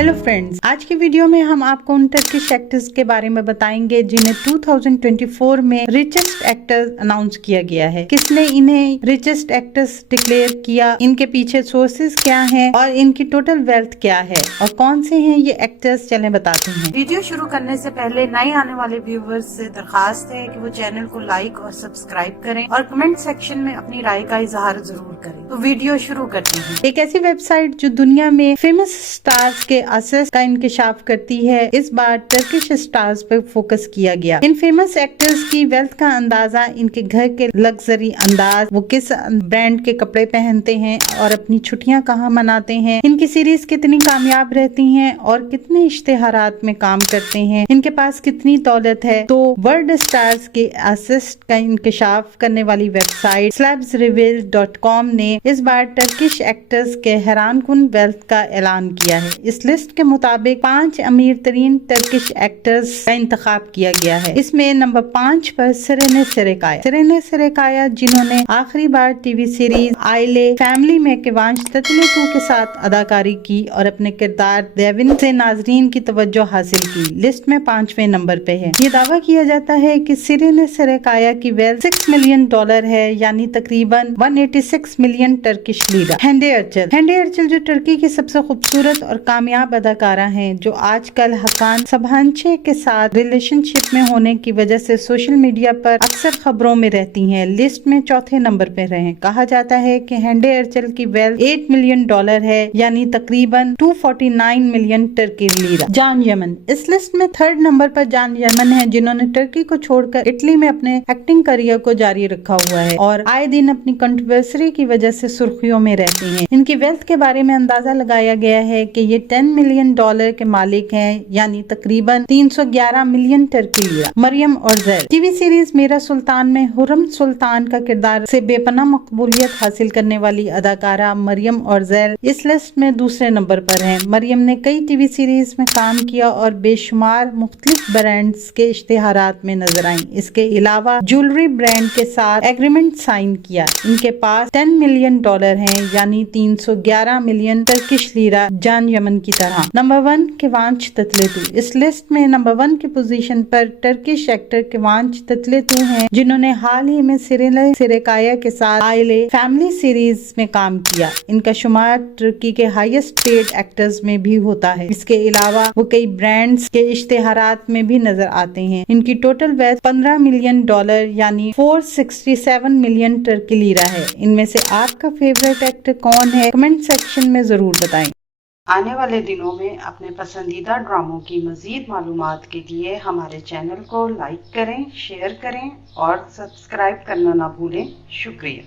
Hello friends, आज की video में हम आपको उन टर्किश एक्टर्स के बारे में बताएंगे जिन्हें 2024 में रिचेस्ट एक्टर अनाउंस किया गया है। किसने इन्हें रिचेस्ट एक्टर्स डिक्लेयर किया, इनके पीछे सोर्सेज क्या हैं और इनकी टोटल वेल्थ क्या है और कौन से हैं ये एक्टर्स, चलें बताते हैं। वीडियो शुरू करने से पहले नए आने वाले व्यूवर्स से दरखास्त है कि वो चैनल को लाइक और सब्सक्राइब करें और कमेंट सेक्शन में अपनी राय का इजहार जरूर करें। तो वीडियो शुरू करते हैं। एक ऐसी वेबसाइट जो दुनिया में फेमस स्टार्स के असेस का इंकशाफ करती है, इस बार टर्किश स्टार्स पर फोकस किया गया। इन फेमस एक्टर्स की वेल्थ का अंदाजा इनके घर के लग्जरी अंदाज, वो किस ब्रांड के कपड़े पहनते हैं और अपनी छुट्टियां कहाँ मनाते हैं, इनकी सीरीज कितनी कामयाब रहती हैं और कितने इश्तेहारात में काम करते हैं, इनके पास कितनी दौलत है। तो वर्ल्ड स्टार्स के असेस का इंकशाफ करने वाली वेबसाइट celebsreveal.com ने इस बार टर्किश एक्टर्स के हैरानकुन वेल्थ का ऐलान किया है। इस लिस्ट के मुताबिक 5 अमीर तरीन टर्किश एक्टर्स का इंतखाब किया गया है। इसमें नंबर 5 पर सेरेने सेरेकाया, जिन्होंने आखिरी बार टीवी सीरीज आइले फैमिली में किवांश ततलेतू के साथ अदाकारी की और अपने किरदार देविन से नाजरीन की तवज्जो हासिल की। लिस्ट में 5वें नंबर पे है। ये दावा किया जाता है कि सेरेने सेरेकाया की वेल्थ $6 मिलियन है, यानी तकरीबन 186 मिलियन टर्किश लीरा। हैंडे अर्चल जो टर्की की सबसे खूबसूरत और कामयाब अदाकारा हैं, जो आजकल हकान सभांचे के साथ रिलेशनशिप में होने की वजह से सोशल मीडिया पर अक्सर खबरों में रहती हैं, लिस्ट में 4थे नंबर पे रहे। कहा जाता है कि हैंडे अर्चल की वेल्थ $8 मिलियन है, यानी तकरीबन 249 मिलियन टर्की लीरा। जान यमन इस लिस्ट में 3rd नंबर पर जान यमन है, जिन्होंने टर्की को छोड़कर इटली में अपने एक्टिंग करियर को जारी रखा हुआ है और आए दिन अपनी कंट्रोवर्सी की वजह से सुर्खियों में रहती हैं। इनकी वेल्थ के बारे में अंदाजा लगाया गया है कि ये $10 मिलियन के मालिक हैं, यानी तकरीबन 311 million Turkey lira. Meryem Uzerli TV series Mera Sultan में हुरम सुल्तान का किरदार से बेपनाह मकबूलियत हासिल करने वाली अदाकारा मरियम औरज़ैल इस लिस्ट में 2रे नंबर पर हैं। मरियम ने कई टीवी सीरीज में काम किया और बेशुमार मुख्तलिफ ब्रांड्स के इश्तेहारात में नजर आई। इसके अलावा ज्वेलरी ब्रांड के साथ एग्रीमेंट साइन किया। इनके पास $10 मिलियन हैं, यानी 311 मिलियन टर्किश लीरा। जान यमन की तरह नंबर 1 किवांश ततलेतू इस लिस्ट में नंबर 1 की पोजीशन पर टर्किश एक्टर किवांश ततलेतू हैं, जिन्होंने हाल ही में सेरेने सेरेकाया के साथ आइले फैमिली सीरीज में काम किया। इनका शुमार टर्की के हाईएस्ट पेड एक्टर्स में भी होता है। इसके अलावा वो कई ब्रांड्स के इश्तेहारात में भी नजर आते हैं। इनकी टोटल वेल्थ $15 मिलियन यानी 467 मिलियन टर्की लीरा है। इनमें से आपका फेवरेट एक्टर कौन है, कमेंट सेक्शन में जरूर बताएं। आने वाले दिनों में अपने पसंदीदा ड्रामों की मजीद मालूमात के लिए हमारे चैनल को लाइक करें, शेयर करें और सब्सक्राइब करना ना भूलें। शुक्रिया।